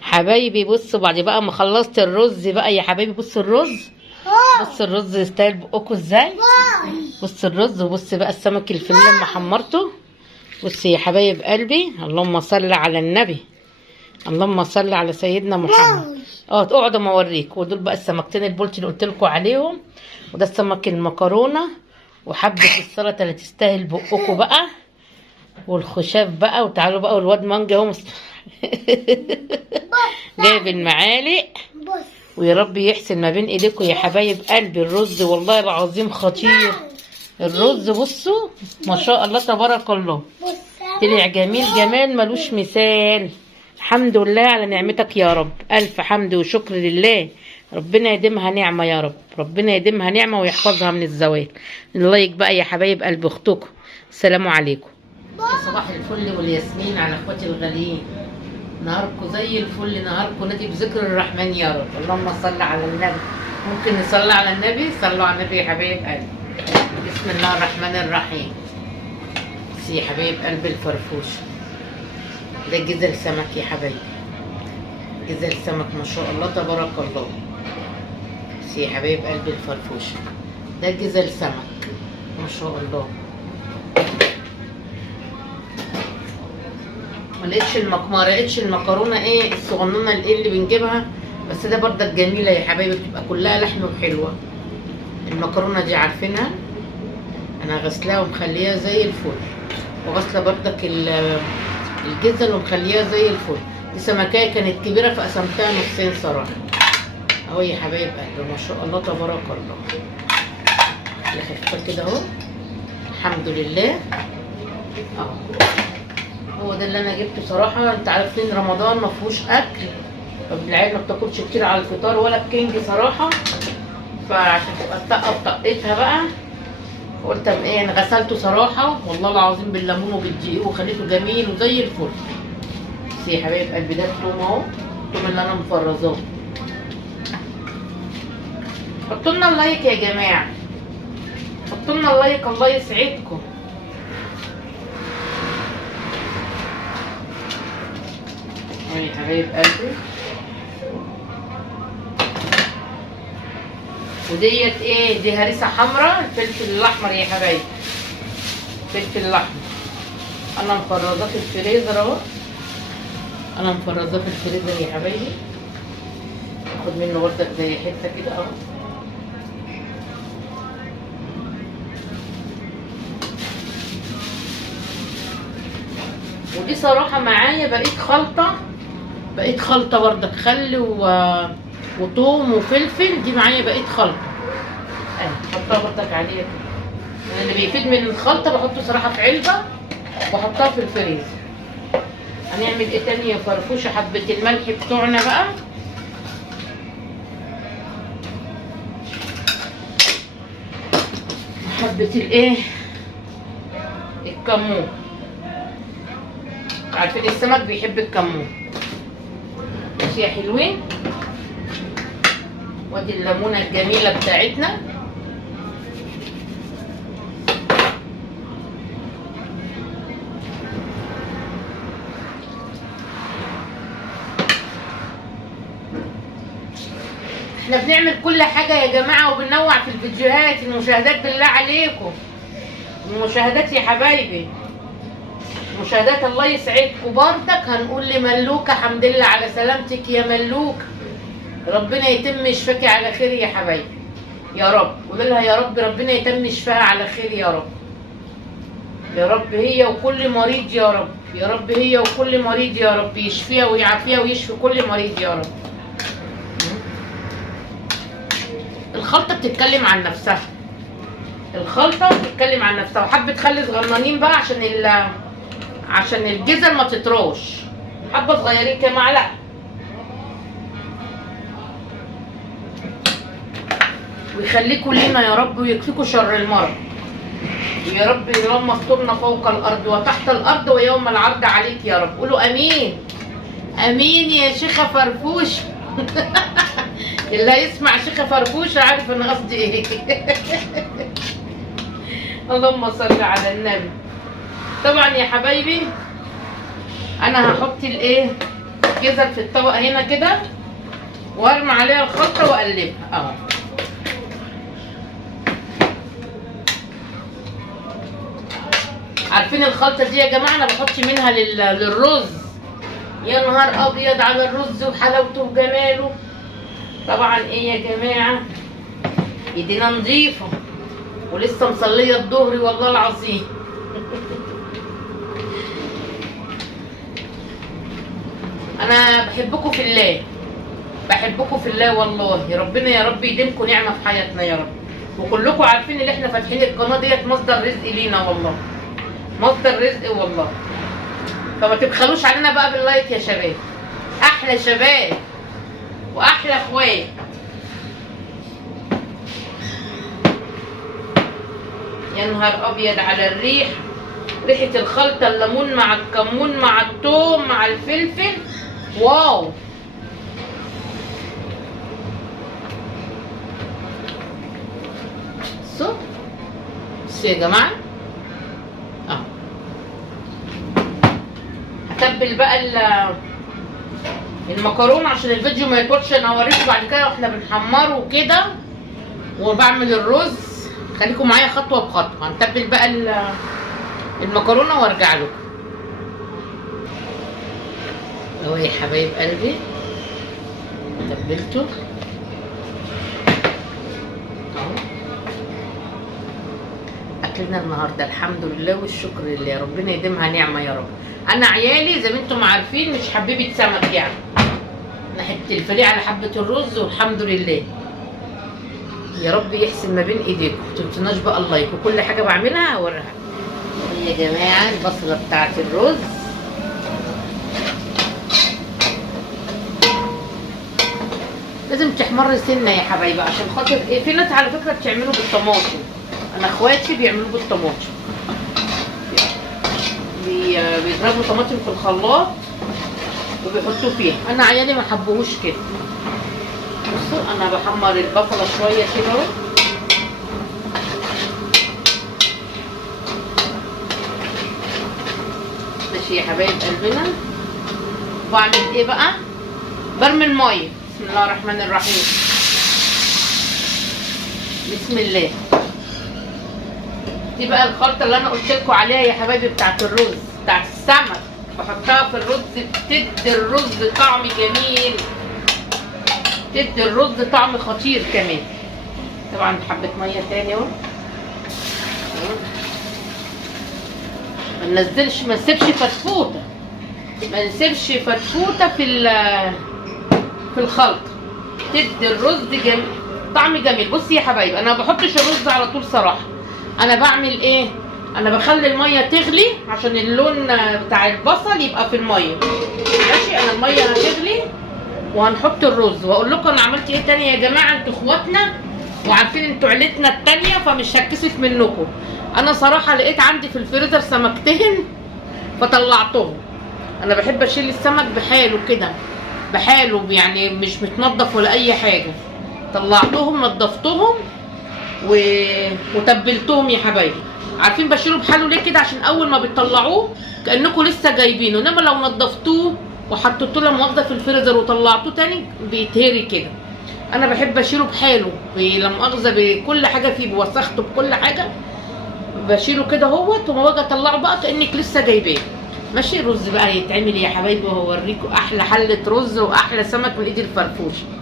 حبايبي بصوا بعد بقى ما خلصت الرز بقى يا حبايبي، بصوا الرز، بص الرز يستاهل بقكم ازاي. بص الرز، وبص بقى السمك الفيليه لما حمرته. بص يا حبايب قلبي، اللهم صل على النبي، اللهم صل على سيدنا محمد. اقعد اما اوريك. ودول بقى السمكتين البولتي اللي قلت لكم عليهم، وده السمك المكرونه، وحبه السلطه اللي تستاهل بقكم بقى، والخشاف بقى. وتعالوا بقى، والواد مانجا اهو جايب المعالق. ويا رب يحسن ما بين ايديكم يا حبايب قلبي. الرز والله العظيم خطير. الرز بصوا ما شاء الله تبارك الله، طلع جميل جمال ملوش مثال. الحمد لله على نعمتك يا رب، الف حمد وشكر لله. ربنا يديمها نعمه يا رب، ربنا يديمها نعمه ويحفظها من الزوال. اللايك بقى يا حبايب قلب اختكم. السلام عليكم. صباح الفل والياسمين على اخواتي الغاليين. نهاركم زي الفل، نهاركم نادي بذكر الرحمن يا رب. اللهم صل على النبي. ممكن نصلي على النبي؟ صلوا على النبي يا حبايب قلبي. بسم الله الرحمن الرحيم. بس يا حبايب قلب الفرفوش ده جزل سمك يا حبايبي، جزل سمك ما شاء الله تبارك الله. بس يا حبايب قلب الفرفوش ده جزل سمك ما شاء الله. ما لقيتش المكرونه ايه الصغننه اللي بنجيبها، بس ده بردك جميله يا حبايبي، بتبقى كلها لحم وحلوه. المكرونه دي عارفينها، انا غسلاها ومخليها زي الفل، وغسله بردك الجزل ومخليها زي الفل. دي سمكايه كانت كبيره فقسمتها نصين صراحه اهو يا حبايب قلبي، ما شاء الله تبارك الله. خفيفه كده اهو الحمد لله اهو. هو ده اللي انا جبته صراحه. انت عارفين رمضان ما فيهوش اكل، فالعيال ما بتاكلش كتير على الفطار ولا بكنج صراحه، فعشان تبقى الطقه بطقتها بقى قلت ايه، انا غسلته صراحه والله العظيم بالليمون وبالدقيق وخليته جميل وزي الفل. بس يا حبايب قلبي ده التوم اهو، التوم اللي انا مفرزاه. حطوا لنا اللايك يا جماعه، حطوا لنا اللايك الله يسعدكم. يا حبايب قلبي وديت ايه، دي هريسه حمراء، الفلفل الاحمر يا حبايبي، الفلفل الاحمر انا مفرزاه في الفريزر اهو، انا مفرزاه في الفريزر يا حبايبي. اخد منه بردك زي حته كده اهو. ودي صراحه معايا بقيت خلطه بردك، خل وثوم وفلفل، دي معايا بقيت خلطه اهي، حطها بردك عليها كده. اللي بيفيد من الخلطه بحطه صراحه في علبه واحطها في الفريزر. هنعمل ايه تاني يا فرفوشه؟ حبه الملح بتوعنا بقى، وحبه الايه الكمون. عارفين السمك بيحب الكمون. ماشي يا حلوين. وادي الليمونه الجميله بتاعتنا. احنا بنعمل كل حاجه يا جماعه وبننوع في الفيديوهات. المشاهدات بالله عليكم، المشاهدات يا حبايبي، مشاهدات الله يسعدكم. بردك هنقول لملوكه حمد لله على سلامتك يا ملوكه، ربنا يتم شفاكي على خير يا حبايبي يا رب. قول لها يا رب ربنا يتم شفاها على خير يا رب، يا رب هي وكل مريض يا رب، يا رب هي وكل مريض يا رب، يشفيها ويعافيها ويشفي كل مريض يا رب. الخلطه بتتكلم عن نفسها، الخلطه بتتكلم عن نفسها. وحبه خل صغننين بقى عشان الجزل ما تطروش، حبه صغيرين كمعلقه. ويخليكوا لينا يا رب ويكفيكوا شر المرض يا رب. اللهم استرنا فوق الارض وتحت الارض ويوم العرض عليك يا رب. قولوا امين. امين يا شيخه فرفوش. اللي هيسمع شيخه فرفوش عارف انا قصدي ايه. اللهم صل على النبي. طبعا يا حبايبي انا هحط الايه الجزر في الطبق هنا كده، وارمي عليها الخلطه واقلبها اهو. عارفين الخلطه دي يا جماعه انا بحط منها للرز. يا نهار ابيض على الرز وحلاوته وجماله. طبعا ايه يا جماعه، ايدينا نظيفه ولسه مصليه الظهر والله العظيم. انا بحبكم في الله، بحبكم في الله والله. ربنا يا رب يديمكم نعمه في حياتنا يا رب. وكلكم عارفين ان احنا فاتحين القناه ديت مصدر رزق لينا والله، مصدر رزق والله. فما تبخلوش علينا بقى باللايك يا شباب، احلى شباب واحلى اخوات. يا نهار ابيض على الريح، ريحه الخلطه، الليمون مع الكمون مع الثوم مع الفلفل، واو. بصوا بصوا يا جماعه اهو. هتبل بقى المكرونه عشان الفيديو ما يطولش، انا هوريكم بعد كده واحنا بنحمره وكده وبعمل الرز. خليكم معايا خطوه بخطوه. هنتبل بقى المكرونه وارجع لكم اهو يا حبايب قلبي. تبلته اهو. اكلنا النهارده الحمد لله والشكر لله، ربنا يديمها نعمه يا رب. انا عيالي زي ما انتم عارفين مش حبيبه سمك يعني، ناحيه الفريق على حبه الرز والحمد لله. يا رب يحسن ما بين ايديكم. متنسوناش بقى اللايك وكل حاجه بعملها هوريها يا جماعه. البصله بتاعت الرز لازم تحمر سنه يا حبايبي عشان خاطر ايه، في ناس على فكره بتعمله بالطماطم. انا اخواتي بيعملوه بالطماطم، بيضربوا طماطم في الخلاط وبيحطوه فيها. انا عيالي ما حبوهوش كده. بصوا انا بحمر البصله شويه كده اهو. ماشي يا حبايب قلبنا. وبعمل ايه بقى، برمي الميه. بسم الله الرحمن الرحيم، بسم الله. دي بقى الخلطه اللي انا قلت لكم عليها يا حبايبي بتاعت الرز، بتاعت السمك. بحطها في الرز بتدي الرز طعم جميل، تدي الرز طعم خطير كمان. طبعا حبه ميه تاني اهو. ما ننزلش، ما نسيبش فتفوته، ما نسيبش فتفوته في الخلطه، تدي الرز جميل، طعم جميل. بصي يا حبايبي انا ما بحطش الرز على طول صراحه. انا بعمل ايه، انا بخلي الميه تغلي عشان اللون بتاع البصل يبقى في الميه. ماشي، انا الميه هتغلي وهنحط الرز. واقول لكم انا عملت ايه تاني يا جماعه، انتوا اخواتنا وعارفين انتوا عيلتنا التانيه فمش هتكسف منكم. انا صراحه لقيت عندي في الفريزر سمكتين فطلعتهم. انا بحب اشيل السمك بحاله كده، بحاله يعني مش متنضف ولا اي حاجه. طلعتهم نضفتهم وتبلتهم يا حبايبي. عارفين بشيله بحاله ليه كده؟ عشان اول ما بتطلعوه كانكم لسه جايبينه، انما لو نضفتوه وحطيتوه له مؤاخذه في الفريزر وطلعتوه تاني بيتهري كده. انا بحب اشيله بحاله لا مؤاخذه بكل حاجه فيه، بوسخته بكل حاجه بشيله كده اهوت، وما باجي اطلعه بقى كانك لسه جايباه. ماشي. الرز بقى يتعمل يا حبايبي وهوريكم احلى حله رز واحلى سمك من ايد الفرفوشه.